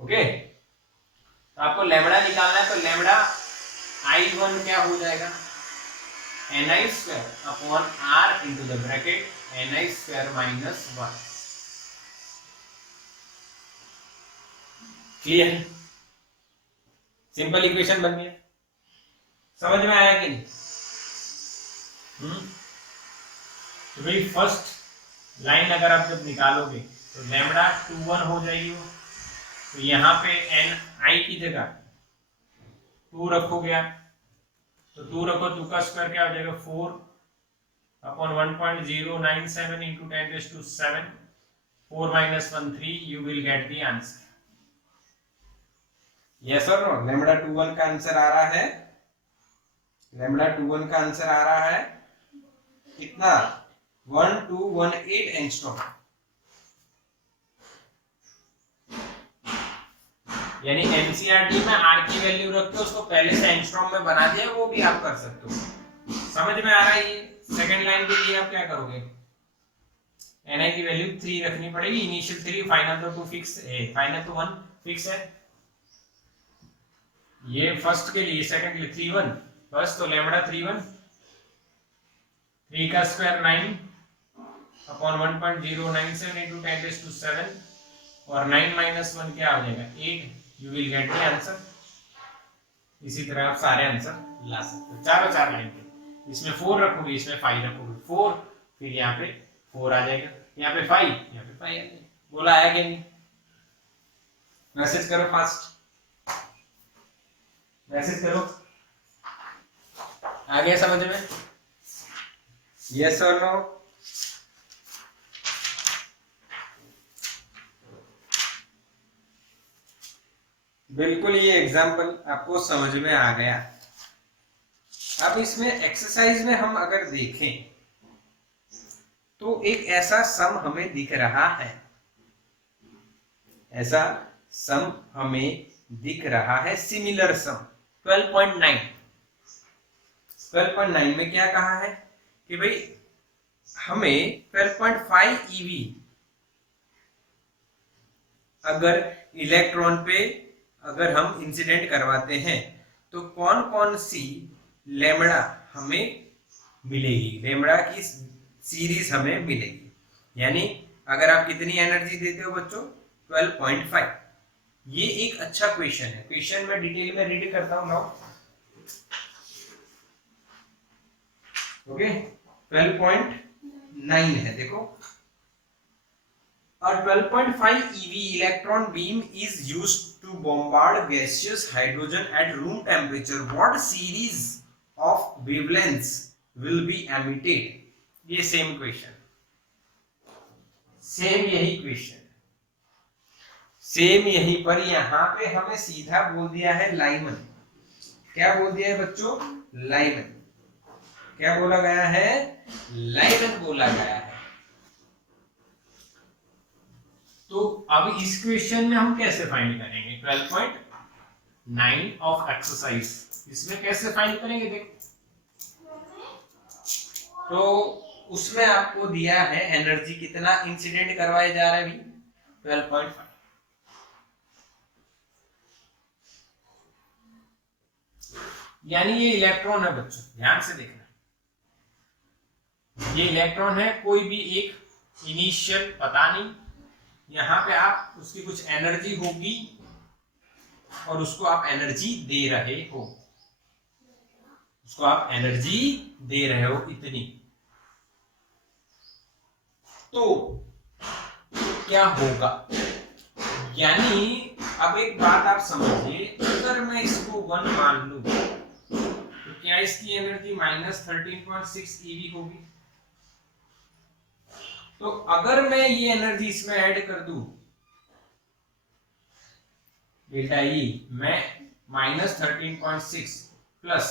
ओके, तो आपको लैम्बडा निकालना है, तो लैम्बडा i1 क्या हो जाएगा? ni square upon r into the bracket ni square minus 1। Clear? Simple equation बन गया। समझ में आया कि नहीं? तो भाई फर्स्ट लाइन अगर आप जब निकालोगे तो लैम्बडा 2 1 हो जाएगी वो, तो यहाँ पे एन आई की जगह 2 रखोगे आप, तो 2 रखो, 2 का स्क्वायर क्या हो जाएगा 4 upon 1.097 into 10⁷, 4 minus 1 3, you will get the answer। Yes और नो? लैम्बडा 2 1 का आंसर आ रहा है, लैम्बडा 2 1 का आंसर आ रहा है कितना? 1218 एंगस्ट्रॉम। यानी एनसीईआरटी में आर की वैल्यू रख के उसको पहले से एंगस्ट्रॉम में बना दिया, वो भी आप कर सकते हो। समझ में आ रहा है? ये सेकंड लाइन के लिए आप क्या करोगे? एनआई की वैल्यू 3 रखनी पड़ेगी, इनिशियल 3, फाइनल तो 2 फिक्स है, फाइनल तो 1 फिक्स है। ये फर्स्ट के लिए, सेकंड के लिए 3 1 फर्स्ट, तो लैम्बडा 3 1, 3 का स्क्वायर 9 अपॉन 1.097 इंटू 10⁷, और 9 minus 1 क्या हो जाएगा 8। You will get the answer. इसी तरह आप सारे आंसर ला सकते हो, चारों चार लाइन पे। इसमें 4 रखोगे, इसमें 5 रखोगे, 4 फिर यहाँ पे 4 आ जाएगा, यहाँ पे 5, यहाँ पे 5 आ जाएगा। बोला आया कि नहीं? मैसेज करो फास्ट, मैसेज करो। आ गया समझ में? यस और नो? बिल्कुल, ये एग्जाम्पल आपको समझ में आ गया। अब इसमें एक्सरसाइज में हम अगर देखें तो एक ऐसा सम हमें दिख रहा है, ऐसा सम हमें दिख रहा है, सिमिलर सम 12.9। 12.9 में क्या कहा है कि भाई हमें 12.5 EV अगर इलेक्ट्रॉन पे अगर हम इंसिडेंट करवाते हैं तो कौन कौन सी लैम्बडा हमें मिलेगी, लैम्बडा की सीरीज हमें मिलेगी। यानी अगर आप कितनी एनर्जी देते हो बच्चों? 12.5। ये एक अच्छा क्वेश्चन है। क्वेश्चन में डिटेल में रीड करता हूं नाउ। ओके, 12.9 है, देखो। A 12.5 EV electron beam is used to bombard gaseous hydrogen at room temperature. What series of wavelengths will be emitted? ये सेम क्वेश्चन, सेम यही क्वेश्चन, सेम यहीं पर यहां पे हमें सीधा बोल दिया है लाइमन। क्या बोल दिया है बच्चों? लाइमन। क्या बोला गया है? लाइमन बोला गया है। तो अब इस क्वेश्चन में हम कैसे फाइंड करेंगे 12.9 ऑफ एक्सरसाइज? इसमें कैसे फाइंड करेंगे? देखो, तो उसमें आपको दिया है एनर्जी कितना इंसिडेंट करवाया जा रहा है, 12.5। यानी ये इलेक्ट्रॉन है बच्चों, ध्यान से देखना, ये इलेक्ट्रॉन है, कोई भी एक इनिशियल पता नहीं, यहां पे आप उसकी कुछ एनर्जी होगी और उसको आप एनर्जी दे रहे हो, उसको आप एनर्जी दे रहे हो इतनी। तो क्या होगा? यानी अब एक बात आप समझिए, अगर मैं इसको 1 मान लूं तो क्या इसकी एनर्जी -13.6 EV होगी? तो अगर मैं ये एनर्जी इसमें ऐड कर दूं डेल्टा ई, मैं -13.6 प्लस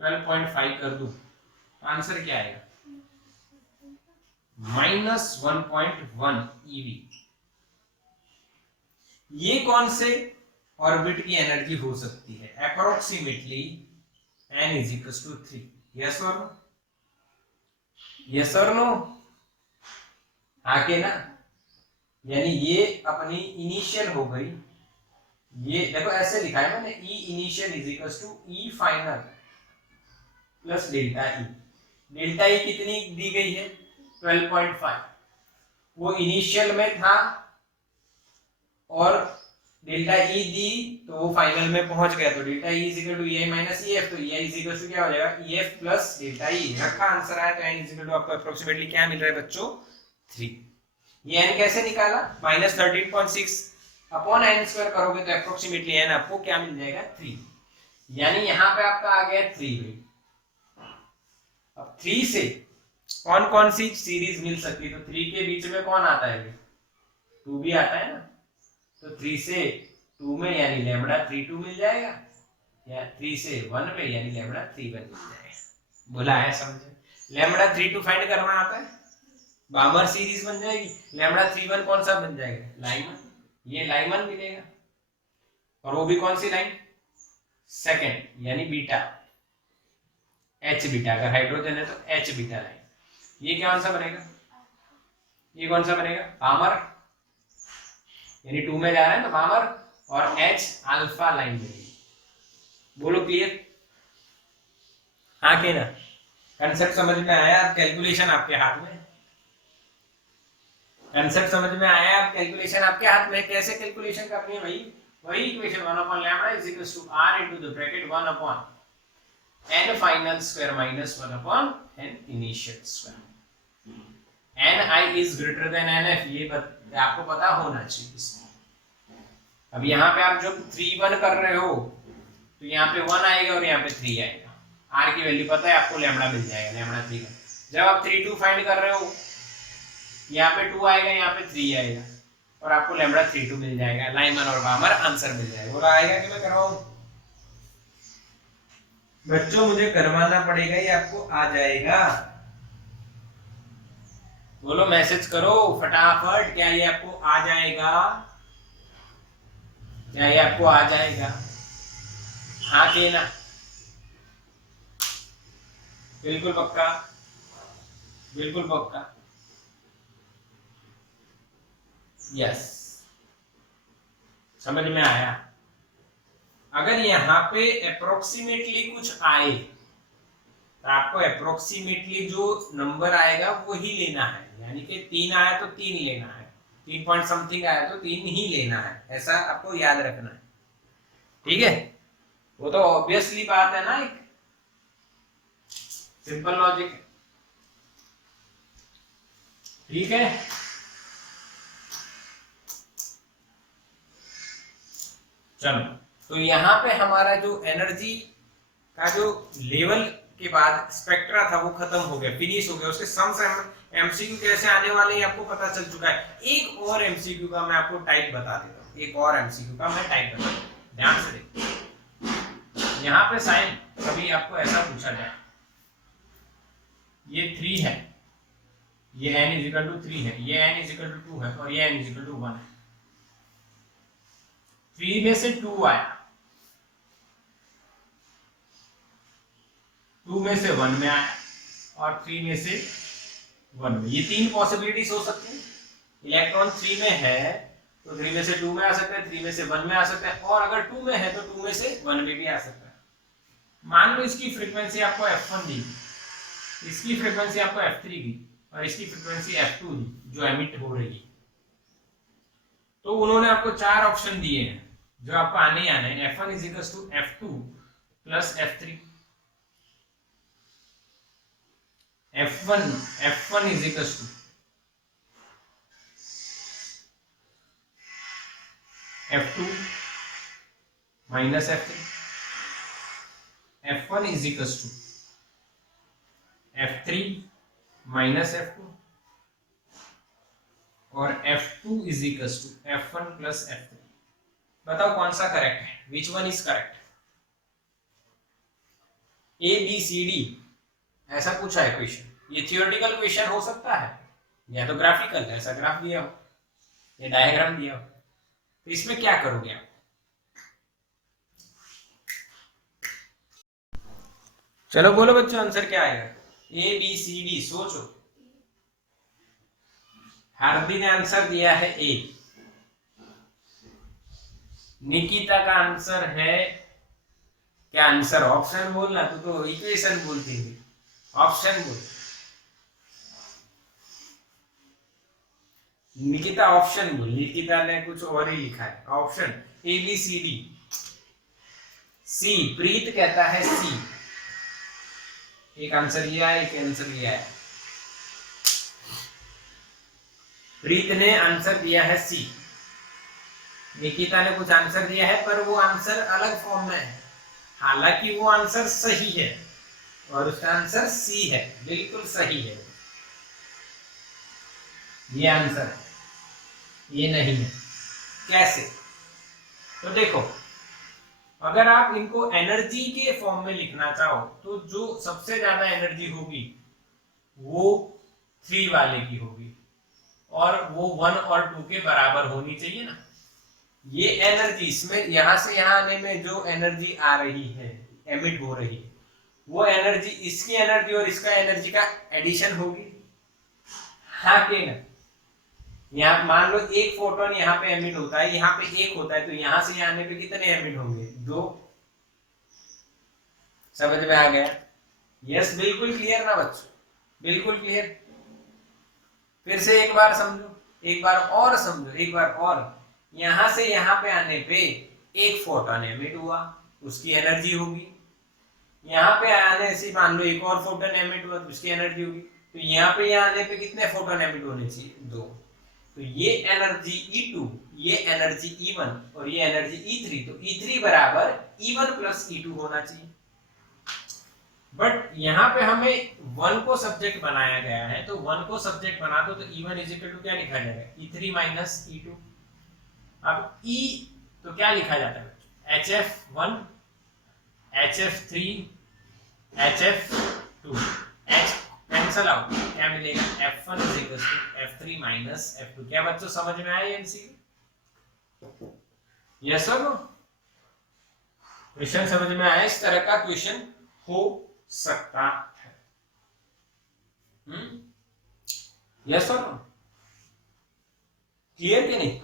12.5 कर दूं, आंसर क्या आएगा? -1.1 EV। ये कौन से ऑर्बिट की एनर्जी हो सकती है? Approximately n = 3। यस और नो? यस और नो? आके ना, यानी ये अपनी इनिशियल हो गई, ये देखो ऐसे लिखा है मैंने, E initial = E final plus delta ई। डेल्टा ई कितनी दी गई है 12.5, वो इनिशियल में था और डेल्टा ई दी तो वो फाइनल में पहुंच गया, तो delta E is equal to E I minus E F, तो E I is equal to क्या हो जाएगा E F plus delta E, रखा आंसर आया, तो एन इज इक्वल टू आपको अप्रोक्सीमेटली क्या मिल रहा है बच्चों 3। ये एन कैसे निकाला माइनस 13.6 अपॉन एन स्क्वायर करोगे तो अप्रोक्सीमेटली एन आपको क्या मिल जाएगा 3, यानी यहाँ पे आपका आ गया 3। अब 3 से कौन कौन सी सीरीज मिल सकती है, तो 3 के बीच में कौन आता है 2 भी आता है ना, तो 3 से 2 में यानी लैम्बडा 32 मिल जाएगा, या 3 से 1 में यानी लैम्बडा 31 मिल जाएगा। बोला है समझे, लैम्बडा 32 फाइंड करना आता है, बामर सीरीज बन जाएगी, लैम्बडा 31 कौन सा बन जाएगा लाइमन, ये लाइमन मिलेगा, और वो भी कौन सी लाइन सेकंड यानी बीटा एच बीटा, अगर हाइड्रोजन है तो एच बीटा लाइन, ये कौन सा बनेगा, ये कौन सा बनेगा बामर, यानी 2 में जा रहा है ना बामर, और एच अल्फा लाइन बनेगी। बोलो क्लियर, हाँ के ना, कंसेप्ट समझ में आया, अब कैलकुलेशन आपके हाथ में, कंसेप्ट समझ में आया, अब कैलकुलेशन आपके हाथ में, कैसे कैलकुलेशन करनी है भाई, वही equation 1 upon lambda is equal to r into the bracket 1 upon n final square minus 1 upon n initial square, ni is greater than nf, ये आपको पता होना चाहिए इसमें। अब यहाँ पे आप जब 3 1 कर रहे हो तो यहाँ पे 1 आएगा और यहाँ पे 3 आएगा, r की वैल्यू पता है आपको, लैम्बडा मिल जाएगा, लैम्बडा 3 का। जब आप 3 2 फाइंड कर रहे हो, यहाँ पे 2 आएगा, यहाँ पे 3 आएगा, और आपको लैम्बडा 32 मिल जाएगा, लाइमन और बामर आंसर मिल जाएगा। बोला आएगा कि मैं करवाऊं बच्चों, मुझे करवाना पड़ेगा, ये आपको आ जाएगा, बोलो मैसेज करो फटाफट, क्या ये आपको आ जाएगा, क्या ये आपको आ जाएगा, हाँ के ना, बिल्कुल पक्का, बिल्कुल पक्का, यस समझ में आया। अगर यहाँ पे अप्रोक्सीमेटली कुछ आए तो आपको अप्रोक्सीमेटली जो नंबर आएगा वो ही लेना है, यानी कि 3 आया तो 3 लेना है, 3 पॉइंट समथिंग आया तो 3 ही लेना है, ऐसा आपको याद रखना है, ठीक है, वो तो ऑब्वियसली बात है ना, एक सिंपल लॉजिक है, ठीक है। चलो, तो यहाँ पे हमारा जो एनर्जी का जो लेवल के बाद स्पेक्ट्रा था वो खत्म हो गया, फिनिश हो गया, उसके सम्स एमसीक्यू कैसे आने वाले हैं आपको पता चल चुका है। एक और एमसीक्यू का मैं आपको टाइप बता देता हूँ, एक और एमसीक्यू का मैं टाइप बता देता हूँ, ध्यान से देखिए। यहाँ पे साइन कभी आपको ऐसा पूछा जाए, ये 3 है, ये n इज इक्वल टू 3 है, ये n इज इक्वल टू 2 है, और ये n इज इक्वल टू 1 है। 3 में से 2 आया, 2 में से 1 में आया, और 3 में से 1 में, ये 3 पॉसिबिलिटीज हो सकती हैं। इलेक्ट्रॉन 3 में है तो 3 में से 2 में आ सकता है, 3 में से 1 में आ सकता है, और अगर 2 में है तो 2 में से 1 में भी आ सकता है। मान लो इसकी फ्रीक्वेंसी आपको f1 दी, इसकी फ्रीक्वेंसी आपको f3 दी, और इसकी फ्रीक्वेंसी f2 दी जो एमिट हो रही है, तो उन्होंने आपको 4 ऑप्शन दिए हैं जो आपको आने ही आने हैं, f1 is equal to f2 plus f3, f1 is equal to f2 minus f3, f1 is equal to f3 minus f2, और f2 is equal to f1 plus f3। बताओ कौन सा करेक्ट है, which one is correct, A B C D ऐसा पूछा है question, ये theoretical question हो सकता है या तो ग्राफिकल, ऐसा ग्राफ दिया हो या डायग्राम दिया हो, तो इसमें क्या करोगे आप, चलो बोलो बच्चों आंसर क्या आएगा, ए बी सी डी, सोचो। हार्दिक ने आंसर दिया है ए, निकिता का आंसर है क्या, आंसर ऑप्शन बोलना, तू तो इक्वेशन बोलती थी, ऑप्शन बोल निकिता, ऑप्शन बोल। निकिता ने कुछ और ही लिखा है option A B C D. C, Preet कहता है सी। एक आंसर ये है, एक आंसर ये है। प्रीत ने आंसर दिया है सी। निकिता ने कुछ आंसर दिया है पर वो आंसर अलग फॉर्म में है, हालांकि वो आंसर सही है और उसका आंसर सी है, बिल्कुल सही है। ये आंसर है, ये नहीं है। कैसे? तो देखो, अगर आप इनको एनर्जी के फॉर्म में लिखना चाहो तो जो सबसे ज्यादा एनर्जी होगी वो 3 वाले की होगी और वो 1 और 2 के बराबर होनी चाहिए ना। ये एनर्जी, इसमें यहां से यहां आने में जो एनर्जी आ रही है, एमिट हो रही है, वो एनर्जी इसकी एनर्जी और इसका एनर्जी का एडिशन होगी। हाँ के ना? यहाँ मान लो एक फोटोन यहाँ पे एमिट होता है, यहाँ पे एक होता है, तो यहां से यहाँ आने पे कितने एमिट होंगे? 2। समझ में आ गया? यस, बिल्कुल क्लियर ना बच्चों, बिल्कुल क्लियर। फिर से एक बार समझो, एक बार और समझो, एक बार और। यहां से यहाँ पे आने पे एक फोटोन एमिट हुआ, उसकी एनर्जी होगी। यहाँ पे आने से मान लो एक और फोटोन एमिट हुआ तो उसकी एनर्जी होगी। तो यहाँ पे यहाँ आने पे कितने फोटोन एमिट होने चाहिए? 2। तो ये एनर्जी E2, ये एनर्जी E1 और ये एनर्जी E3, तो E3 बराबर E1 प्लस E2 होना चाहिए। बट यहाँ पे हमें 1 को सब्जेक्ट बनाया गया है, तो 1 को सब्जेक्ट बना दो तो E1 इज इक्वल टू क्या लिखा जाएगा? E3 minus E2। अब E तो क्या लिखा जाता है? HF1, HF3, HF2, H cancel out, क्या मिलेगा? F1 is equal to F3 minus F2। क्या बच्चों समझ में आया एमसीक्यू? यस और नो? क्वेश्चन समझ में आया? इस तरह का क्वेश्चन हो सकता है। यस और नो? क्लियर कि नहीं?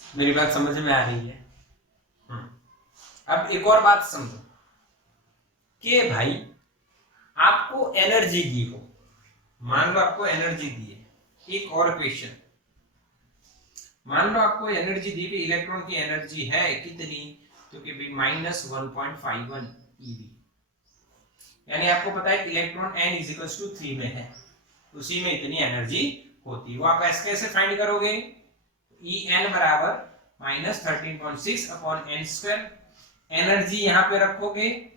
मेरी बात समझ में आ रही है? अब एक और बात समझो कि भाई आपको एनर्जी दी हो, मान लो आपको एनर्जी दी है। एक और क्वेश्चन, मान लो आपको एनर्जी दी कि इलेक्ट्रॉन की एनर्जी है कितनी, तो कि भाई -1.51 eV, यानी आपको पता है कि इलेक्ट्रॉन n = 3 में है, उसी में इतनी एनर्जी होती है। वो आप ऐसे कैसे फाइंड करोगे? En बराबर -13.6/n²। एनर्जी यहाँ पे रखोगे,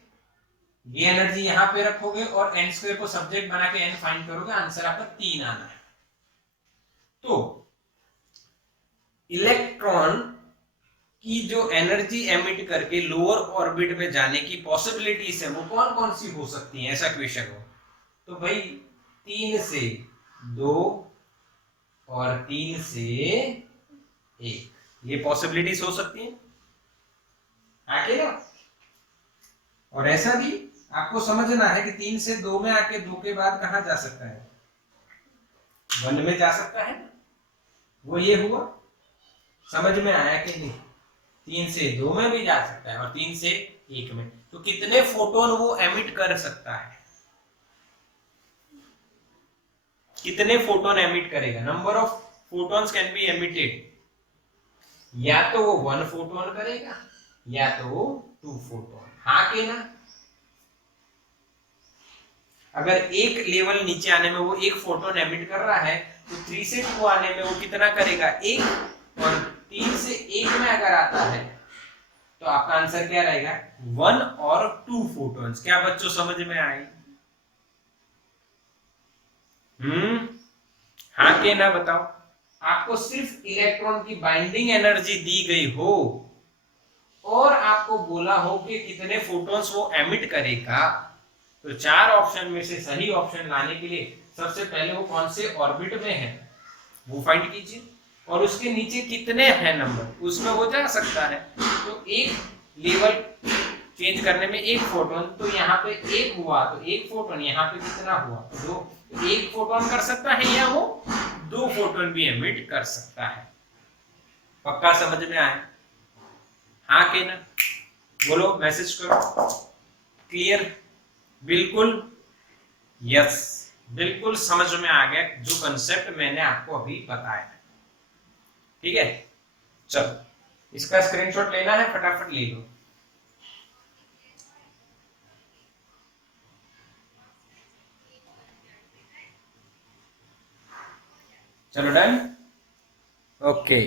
ये एनर्जी यहाँ पे रखोगे और n² को सब्जेक्ट बना के n फाइंड करोगे, आंसर आपका 3 आना है। तो इलेक्ट्रॉन की जो एनर्जी एमिट करके लोअर ऑर्बिट में जाने की पॉसिबिलिटीज है वो कौन कौन सी हो सकती है? ऐसा क्वेश्चन हो तो भाई 3 से 2 और 3 से 1, ये पॉसिबिलिटीज हो सकती है आके ना। और ऐसा भी आपको समझना है कि 3 से 2 में आके 2 के बाद कहां जा सकता है? 1 में जा सकता है। वो ये हुआ, समझ में आया कि नहीं? 3 से 2 में भी जा सकता है और 3 से 1 में। तो कितने फोटोन वो एमिट कर सकता है? कितने फोटोन एमिट करेगा? Number of photons can be emitted. या तो वो 1 फोटोन करेगा या तो वो 2 फोटोन। हाँ के ना? अगर एक लेवल नीचे आने में वो 1 फोटोन एमिट कर रहा है तो 3 से 2 आने में वो कितना करेगा? 1। और 3 से 1 में अगर आता है तो आपका आंसर क्या रहेगा? 1 और 2 फोटॉन्स। क्या बच्चों समझ में आए? हाँ के ना बताओ। आपको सिर्फ इलेक्ट्रॉन की बाइंडिंग एनर्जी दी गई हो और आपको बोला हो कि कितने फोटॉन्स वो एमिट करेगा, तो 4 ऑप्शन में से सही ऑप्शन लाने के लिए सबसे पहले वो कौन से ऑर्बिट में है वो फाइंड कीजिए और उसके नीचे कितने हैं नंबर, उसमें वो जा सकता है। तो एक लेवल चेंज करने में 1 फोटोन, तो यहाँ पे 1 हुआ तो 1 फोटोन, यहाँ पे कितना हुआ? 2। 1 फोटोन कर सकता है या वो 2 फोटोन भी एमिट कर सकता है। पक्का समझ में आया? हाँ के ना? बोलो, मैसेज करो। क्लियर? बिल्कुल यस, बिल्कुल समझ में आ गया जो कंसेप्ट मैंने आपको अभी बताया। ठीक है, चलो इसका स्क्रीनशॉट लेना है, फटाफट ले लो। चलो डन, ओके।